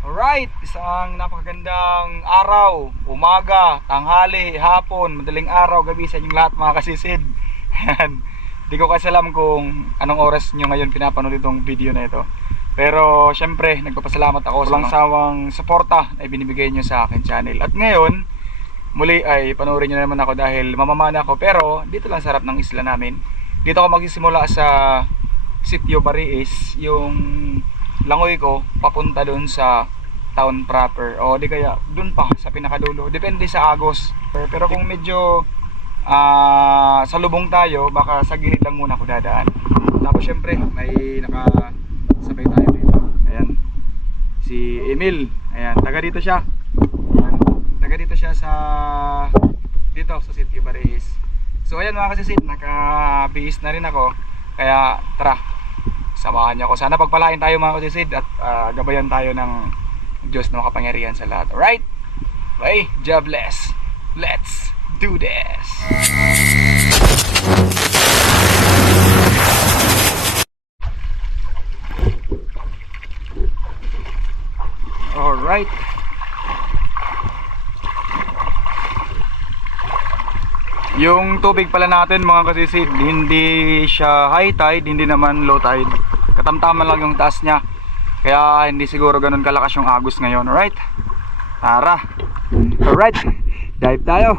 Alright, isang napakagandang araw, umaga, tanghali, hapon, madaling araw, gabi sa inyong lahat mga kasisid. Ayan. Di ko kasi alam kung anong oras nyo ngayon pinapanood itong video na ito. Pero syempre, nagpapasalamat ako sa sawang suporta na ibinibigay nyo sa akin channel. At ngayon, muli ay panoorin nyo na naman ako dahil mamamana ako. Pero dito lang sa harap ng isla namin. Dito ako magsisimula sa Sitio Bariis, yung langoy ko papunta doon sa town proper. O di kaya doon pa sa pinakadulo. Depende sa agos. Pero kung medyo ah sa lubong tayo baka sa gilid lang muna ako dadaan. Tapos syempre may nakasabay tayo dito. Ayan. Si Emil. Ayan taga dito siya. Ayan, taga dito siya sa dito sa City Baris so ayan mga kasisit naka-base na rin ako. Kaya tara samahan niyo ako. Sana pagpalain tayo mga kasisid at ah, gabayan tayo ng Diyos na makapangyarihan sa lahat. Alright? Okay, jobless. Let's do this. Alright. Yung tubig pala natin mga kasisid, hindi siya high tide, hindi naman low tide. Katamtaman lang yung taas niya. Kaya hindi siguro ganun kalakas yung agos ngayon. Alright? Tara. Alright. Dive tayo.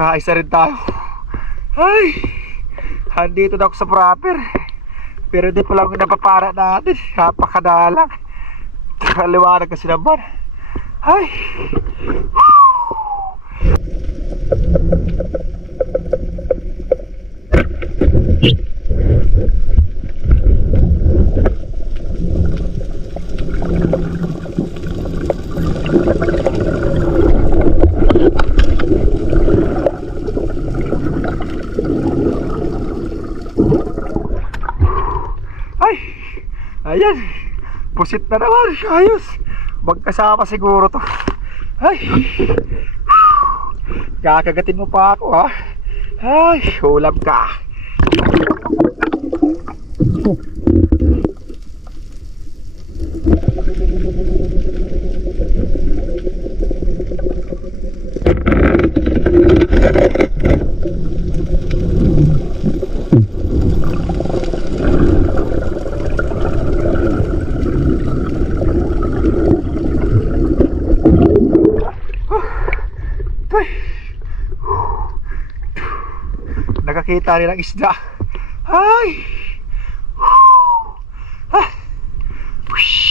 Ay. Nakaisa rin tayo. Ay. Andito na ako sa proper. Pero di pa lang yung napapara natin. Napakadalang. Kaliwanag kasi naman. Ay. Ayan. Pusit na naman. Ayos. Magkasama siguro to. Ay. Kakagatin mo pa ako ha. Ay, ulam ka. Ay. Rin ng isda. Ay! Ah! Whoosh!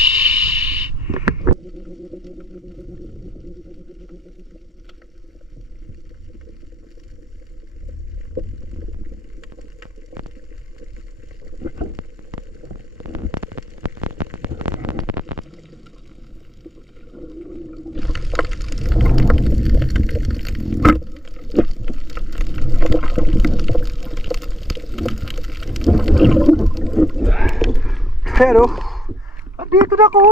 Pero, andito na ako.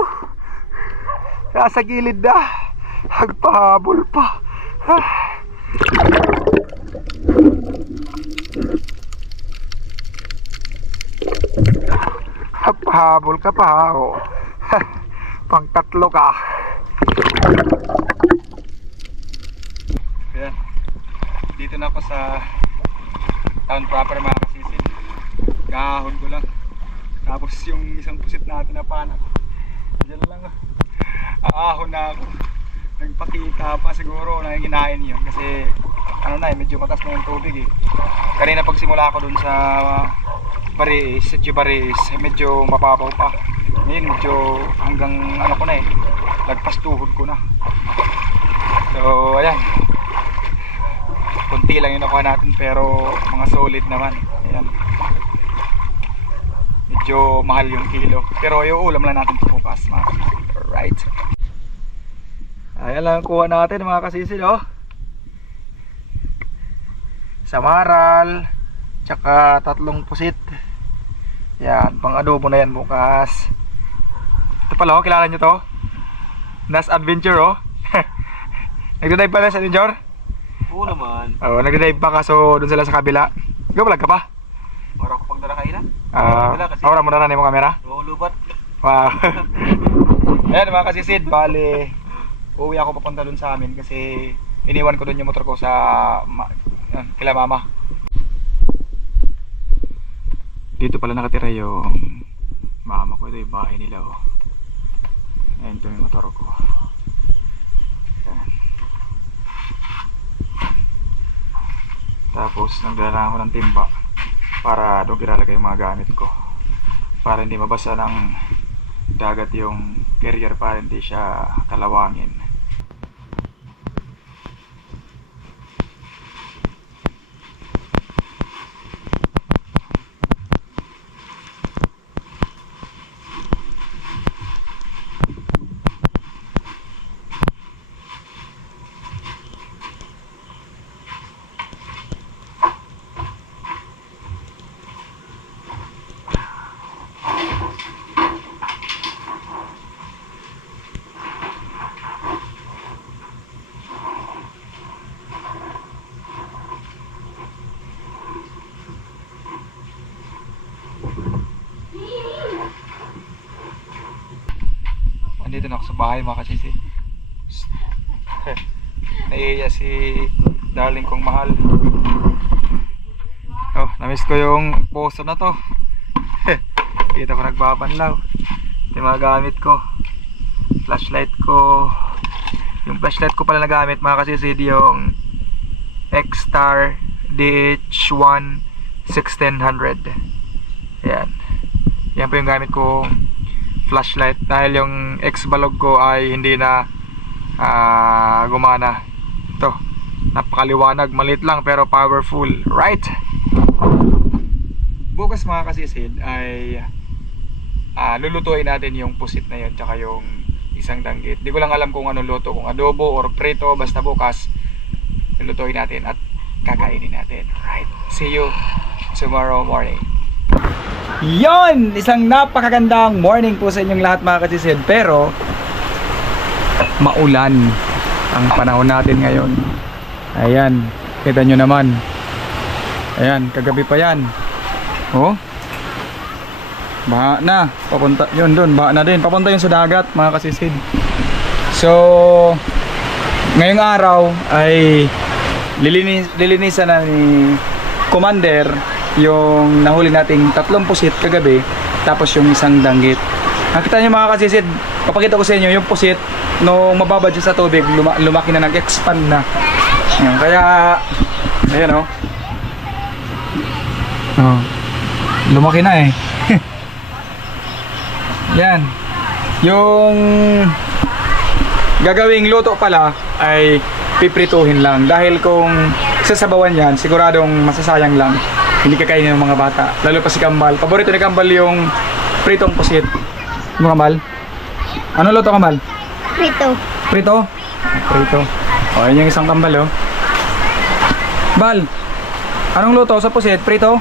Nasa gilid na. Nagpahabol pa. Ah. Ka pa. Oh. Pang tatlo ka. Ayan. Dito na ako sa town proper mga kasisid. Kahon ko lang. Tapos yung isang pusit natin na panak. Diyan lang ah. Aahon na ako. Nagpakita pa siguro na ginahin yun kasi ano na eh, medyo matas na yung tubig eh. Kanina pag simula ako dun sa Baris, Sitio Baris, medyo mababaw pa. Ngayon medyo hanggang ano ko na eh, lagpas tuhod ko na. So, ayan. Kunti lang yung nakuha natin pero mga solid naman. Medyo mahal yung kilo. Pero yung ulam lang natin bukas. Mga. Right. Ayan lang ang kuha natin mga kasisid oh. Samaral. Tsaka tatlong pusit. Yan, pang adobo na yan bukas. Ito pala oh, kilala nyo to? Nas Adventure oh. Nagda-dive pa na sa Adventure? Oo naman. Oo, nagda-dive pa kaso doon sila sa kabila. Ikaw vlog ka pa? Mara ko pag dara kaila. Ah, kasi. ahora mo na na mo kamera? Lubat. Wow. Ayan mga kasisid, bali uwi ako papunta doon sa amin kasi iniwan ko doon yung motor ko sa ma, kila mama. Dito pala nakatira yung mama ko. Ito yung bahay nila oh. Ayan ito yung motor ko. Ayan. Tapos nagdala ako ng timba para doon ilalagay yung mga gamit ko para hindi mabasa ng dagat yung carrier para hindi siya kalawangin. Andito na ako sa bahay mga kasisi. Naiiya si darling kong mahal. Oh, namiss ko yung poster na to. Kita ko nagbabanlaw. Ito yung mga gamit ko. Flashlight ko. Yung flashlight ko pala nagamit mga kasisi yung X-Star DH1 1600. Ayan. Yan po yung gamit ko flashlight dahil yung X-Balog ko ay hindi na ah, gumana. Ito, napakaliwanag, maliit lang pero powerful. Right? Bukas mga kasisid ay ah, lulutuin natin yung pusit na yun tsaka yung isang danggit. Di ko lang alam kung anong luto, kung adobo or preto, basta bukas lulutuin natin at kakainin natin. Right? See you tomorrow morning. Yon! Isang napakagandang morning po sa inyong lahat mga kasisid. Pero, maulan ang panahon natin ngayon. Ayan, kita nyo naman. Ayan, kagabi pa yan. Oh. Baha na. Papunta, yun dun, baha na din. Papunta yun sa dagat mga kasisid. So, ngayong araw ay lilinis, lilinisan na ni Commander yung nahuli nating tatlong pusit kagabi tapos yung isang danggit. Nakita niyo mga kasisid, papakita ko sa inyo yung pusit nung mababa dyan sa tubig, luma, lumaki na nag-expand na. Yan, kaya, ayan o. Oh. Lumaki na eh. Yan. Yung gagawing luto pala ay piprituhin lang dahil kung sasabawan yan siguradong masasayang lang hindi kakainin ng mga bata lalo pa si Kambal paborito ni Kambal yung pritong pusit ano Kambal? ano luto Kambal? Prito. prito? Prito o yun yung isang Kambal oh Bal anong luto sa pusit? prito?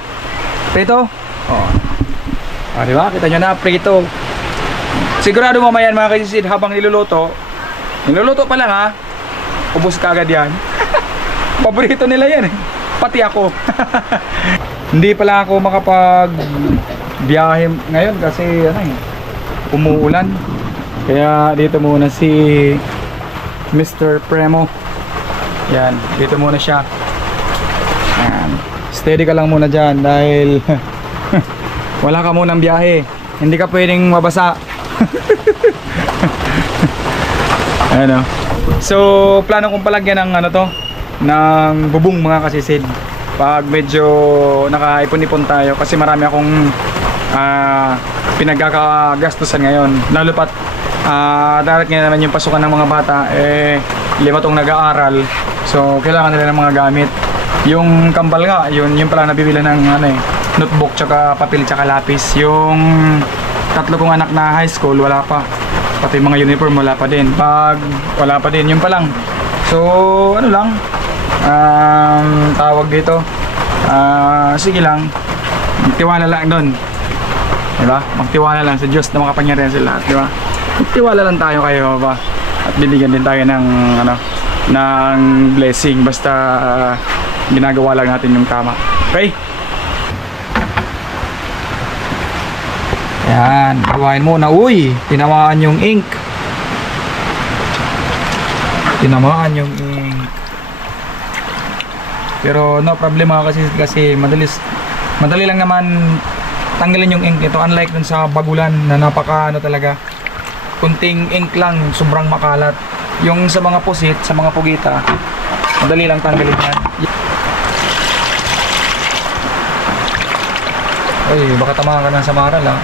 prito? o ah, di ba? kita nyo na prito sigurado mamaya mga kasisid habang niluluto niluluto pa lang ha ubos ka agad yan paborito nila yan eh pati ako. Hindi pala ako makapag biyahe ngayon kasi ano eh umuulan. Kaya dito muna si Mr. Premo. Yan dito muna siya. Yan. steady ka lang muna dyan dahil wala ka munang biyahe. Hindi ka pwedeng mabasa. Ano? So plano kong palagyan ng ano to ng bubong mga kasisid pag medyo nakaipon-ipon tayo kasi marami akong ah, pinagkakagastusan ngayon. Lalo pat ah darat ngayon naman yung pasukan ng mga bata eh lima tong nag-aaral. So kailangan nila ng mga gamit. Yung kambal nga, yun yung pala nabibili ng ano eh, notebook tsaka papel tsaka lapis. Yung tatlo kong anak na high school wala pa. Pati mga uniform wala pa din. Pag wala pa din, yun pa lang. So ano lang, um, tawag dito. Ah, sige lang. Magtiwala lang doon. Diba? Magtiwala lang sa Diyos na makapangyarihan sa lahat, di ba? Magtiwala lang tayo kayo ba? At bibigyan din tayo ng ano ng blessing basta ah, ginagawa lang natin yung tama. Okay? Yan, gawain mo na. Uy, tinamaan yung ink. Tinamaan yung ink. Pero no problema kasi kasi madalis madali lang naman tanggalin yung ink ito unlike dun sa bagulan na napaka ano talaga kunting ink lang sobrang makalat. Yung sa mga pusit sa mga pugita madali lang tanggalin yan. Ay baka tamahan ka ng samaral ah.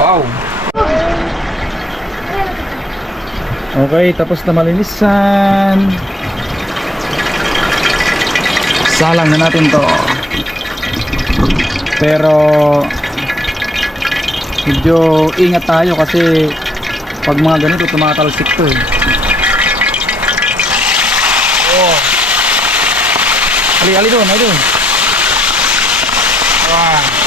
Wow Okay, tapos na malinisan. Salang na natin to. Pero medyo ingat tayo kasi pag mga ganito tumatalsik to eh. Oh. Ali, ali doon, ali doon. Wow.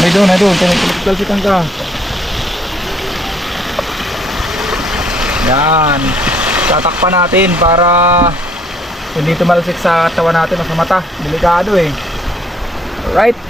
Ay doon, ay doon. Talsikan ka. Yan. Tatakpan natin para hindi tumalsik sa katawan natin o sa mata. Delikado eh. Alright.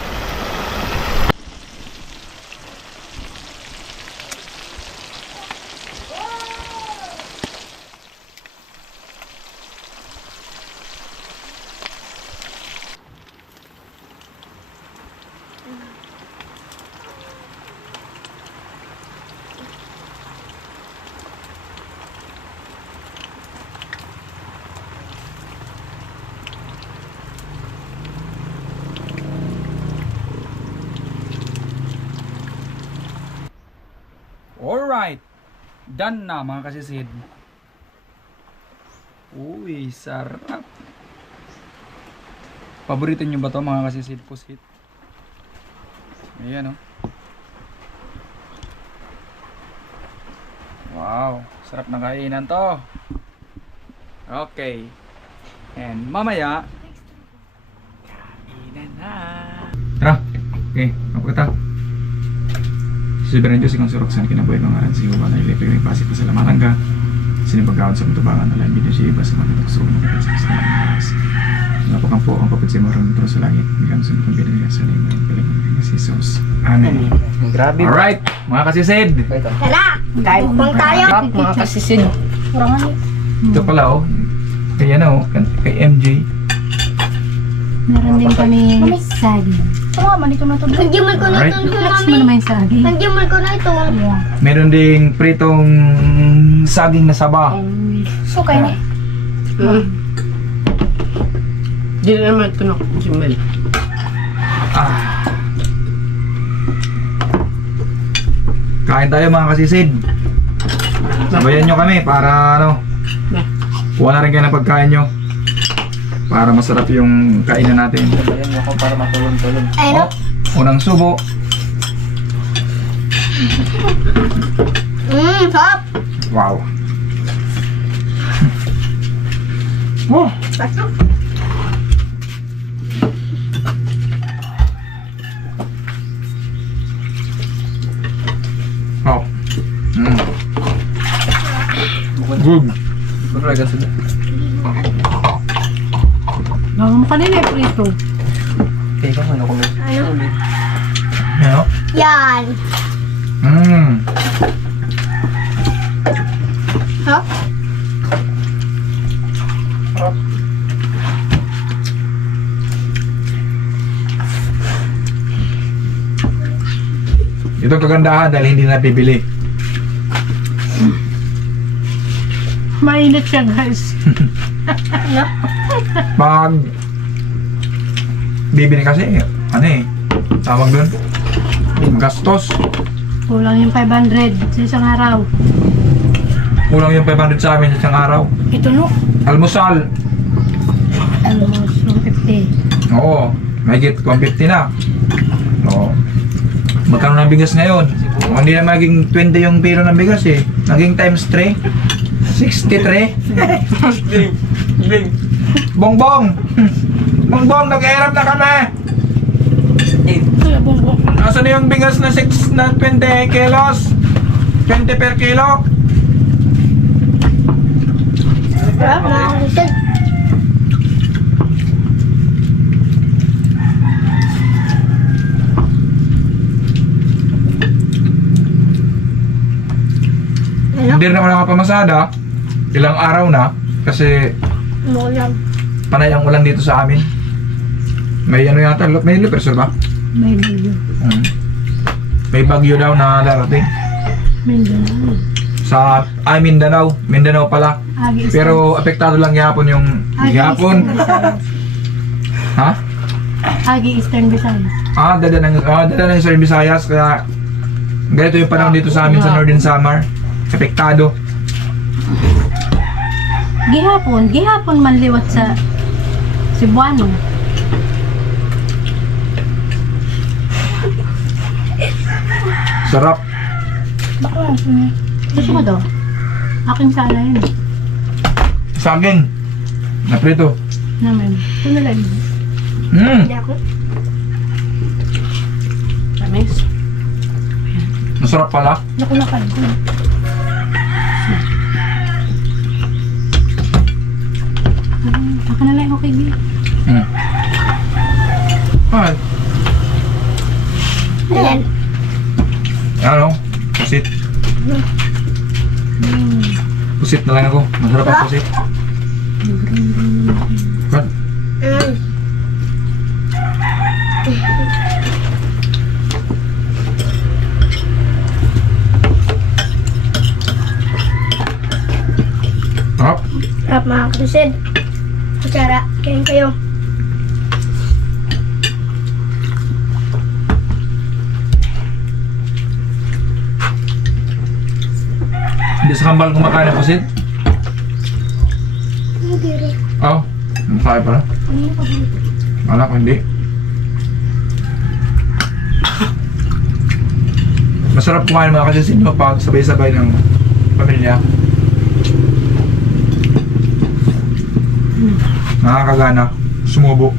Done na mga kasisid. Uy, sarap. Paborito nyo ba to mga kasisid pusit? Ayan oh. Wow, sarap ng kainan to. Okay. And mamaya, kainan na. Tara. Okay, mapunta. Sobrang Diyos, ikang surok sa kinabuhay mga aran sa iyo, na ilipig ng pasip sa lamatan ka. Sinibagawad sa mutubangan na lang bidyo siya iba sa mga tukso ng mga sa mga oras. Napakan po ang kapit sa marang sa langit. Bigyan sa mga bidyo sa lima ng pilihan ng Jesus. Amen. Grabe. Alright, mga kasisid. Tara! Kain pang tayo! mga kasisid. Ito pala oh. Kay ano, kan- kay MJ. Meron din kami saging. Oo, manito na to. Nandiyaman ko na Alright. ito, Flex mo naman yung saging. Nandiyaman ko na ito. Yeah. Meron ding pritong saging na saba. And So, kain eh. Hmm. Di na naman ito na Jimel. Ah. Kain tayo mga kasisid. Sabayan nyo kami para ano, na rin kayo ng pagkain nyo. Para masarap yung kainan natin. Mo ako para matulog-tulog. Ay, no? Oh, unang subo. Mmm, sarap! Wow. Oh, oh. Mm. Good. Bagay kanina yung prito. Okay, kung ano kung Ano? Ano? Yan. Mm. Ha? Ito kagandahan dahil hindi na bibili. Mainit siya guys. Pag bibili kasi, ano eh, tawag doon, gastos. Kulang yung 500 sa isang araw. Kulang yung 500 sa amin sa isang araw. Ito no. Almusal, Almost 150. oo, may get 150 na. Oo. Magkano ng bigas ngayon? Hindi na maging 20 yung kilo ng bigas eh. Naging times 3. 63. Bongbong! Bongbong, nag-erap na kami! Nasaan na yung bigas na 6 na 20 kilos? 20 per kilo? Ano? Hindi rin ako nakapamasada. Ilang araw na. Kasi panay ang ulan dito sa amin. May ano yata, may lipreso ba? May bagyo. Hmm. May bagyo daw na darating. Mindanao. Sa ay Mindanao, Mindanao pala. Agi is Pero apektado lang yapon yung Agi yapon. Eastern. Ha? Agi Eastern Visayas. Ah, dada ng ah, dada ng Sir Visayas kaya ganito yung panahon dito sa amin sa Northern Samar. Apektado. Gihapon, gihapon man liwat sa Cebuano. Sarap. Gusto ko to. Akin sana yun. Saging. Naprito. Naman. Ito na lang. Hmm. Hindi ako. Tamis. Masarap pala. Naku na kayo. Ako na lang, okay, Bi. Hmm. Ah, Ayan. Ano? Pusit. Pusit na lang ako. Masarap ang pusit. Mm. Sarap. Sarap mga kasisid. Kutsara. Kain kayo. Hindi sa kambal kumakain ng pusit? Hindi rin. Oo. Oh, kumakain pala. Wala ko hindi. Masarap kumain mga kasi sinyo pag sabay-sabay ng pamilya. Nakakagana. Sumubo.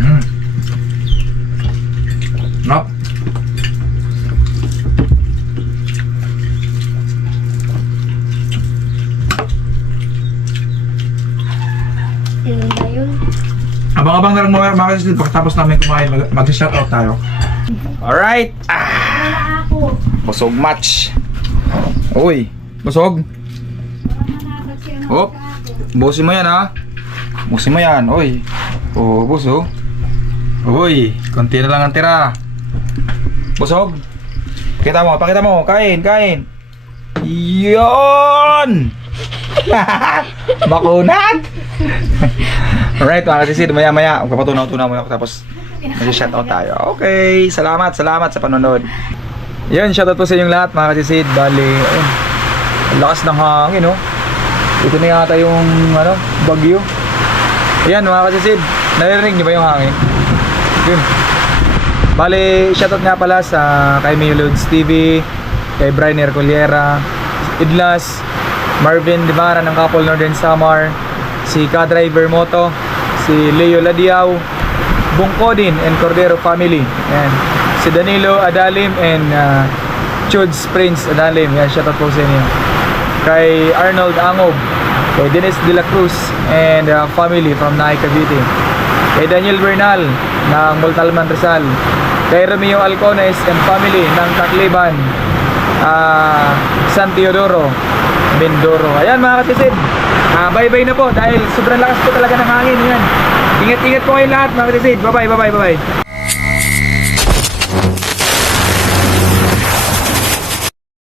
Mm. Nap. Yun ba yun? Abang-abang na lang mga mga pagkatapos namin kumain, mag- mag-shoutout tayo. Alright! Ah! Busog match. Uy, busog. Hop. Busin mo yan ha. Busin mo yan. Uy. Oh, buso. Uy, konti na lang ang tira. Busog. Pakita mo, pakita mo. Kain, kain. Yon! Bakunat! Alright, mga kasisid, maya maya, magpapatunaw-tunaw muna ako tapos mag-shoutout tayo. Okay, salamat, salamat sa panonood. Yun, shoutout po sa inyong lahat mga kasisid. Bali, ayun, lakas ng hangin, no? Ito na yata yung, ano, bagyo. Ayan, mga kasisid, naririnig niyo ba yung hangin? Yun. Bali, shoutout nga pala sa kay Mio Lods TV, kay Brian Herculera, Idlas, Marvin Divara ng Kapol Northern Samar, si Ka-Driver Moto, si Leo Ladiao, Bungkodin and Cordero Family. Ayan. Si Danilo Adalim and uh, Chuds Prince Adalim. Yan, shoutout po sa inyo. Kay Arnold Angob, kay Dennis De La Cruz and uh, family from Nahay Cavite. Kay Daniel Bernal ng Multalman Rizal. Kay Romeo Alcones and family ng Tacliban, ah, San Teodoro, Mindoro. Ayan mga katisid, ah, bye-bye na po dahil sobrang lakas po talaga ng hangin. Yan. Ingat-ingat po kayo lahat mga kasisid. Bye-bye, bye-bye, bye-bye.